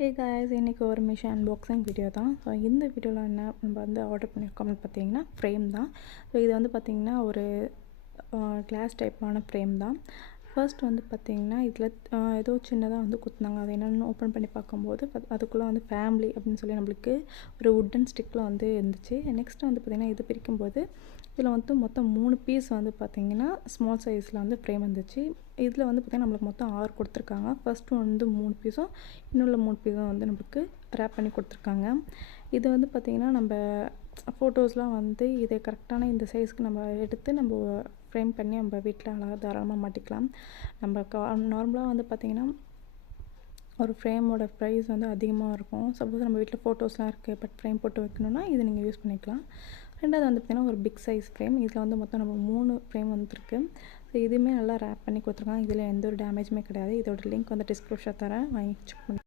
Hey guys, இன்னைக்கு ஒரு Meesho unboxing video தான். ஸோ இந்த வீடியோவில் நம்ம வந்து ஆர்டர் பண்ணியிருக்கோம்னு பார்த்தீங்கன்னா ஃப்ரேம் தான். ஸோ இது வந்து பார்த்திங்கன்னா ஒரு கிளாஸ் டைப்பான ஃப்ரேம் தான். ஃபர்ஸ்ட் வந்து பார்த்திங்கன்னா இதில் ஏதோ சின்னதாக வந்து குத்துனாங்க. அது என்னென்னு ஓப்பன் பண்ணி பார்க்கும்போது அதுக்குள்ளே வந்து ஃபேமிலி அப்படின்னு சொல்லி நம்மளுக்கு ஒரு வுட்டன் ஸ்டிக்கில் வந்து இருந்துச்சு. நெக்ஸ்ட்டு வந்து பார்த்திங்கன்னா இது பிரிக்கும்போது இதில் வந்து மொத்தம் 3 பீஸ் வந்து பார்த்திங்கன்னா ஸ்மால் சைஸில் வந்து ஃப்ரேம் வந்துச்சு. இதில் வந்து பார்த்திங்கன்னா நம்மளுக்கு மொத்தம் 6 கொடுத்துருக்காங்க. ஃபஸ்ட்டு வந்து 3 பீஸும் இன்னுள்ள 3 பீஸும் வந்து நம்மளுக்கு ரேப் பண்ணி கொடுத்துருக்காங்க. இது வந்து பார்த்திங்கன்னா நம்ம ஃபோட்டோஸ்லாம் வந்து இதை கரெக்டான இந்த சைஸ்க்கு நம்ம எடுத்து நம்ம ஃப்ரேம் பண்ணி நம்ம வீட்டில் அழகாக தாராளமாக மாட்டிக்கலாம். நம்ம நார்மலாக வந்து பார்த்திங்கன்னா ஒரு ஃப்ரேமோட ப்ரைஸ் வந்து அதிகமாக இருக்கும். சப்போஸ் நம்ம வீட்டில் ஃபோட்டோஸ்லாம் இருக்குது பட் ஃப்ரேம் போட்டு வைக்கணுன்னா இது நீங்கள் யூஸ் பண்ணிக்கலாம். ரெண்டாவது வந்து பார்த்திங்கன்னா ஒரு பிக் சைஸ் ஃப்ரேம். இதில் வந்து மொத்தம் நம்ம 3 ஃப்ரேம் வந்துருக்கு. ஸோ இதுவுமே நல்லா ரேப் பண்ணி கொடுத்துருக்காங்க. இதில் எந்த ஒரு டேமேஜுமே கிடையாது. இதோட லிங்க் வந்து டிஸ்கிரிப்ஷன் தரேன், வாங்கி செக் பண்ணி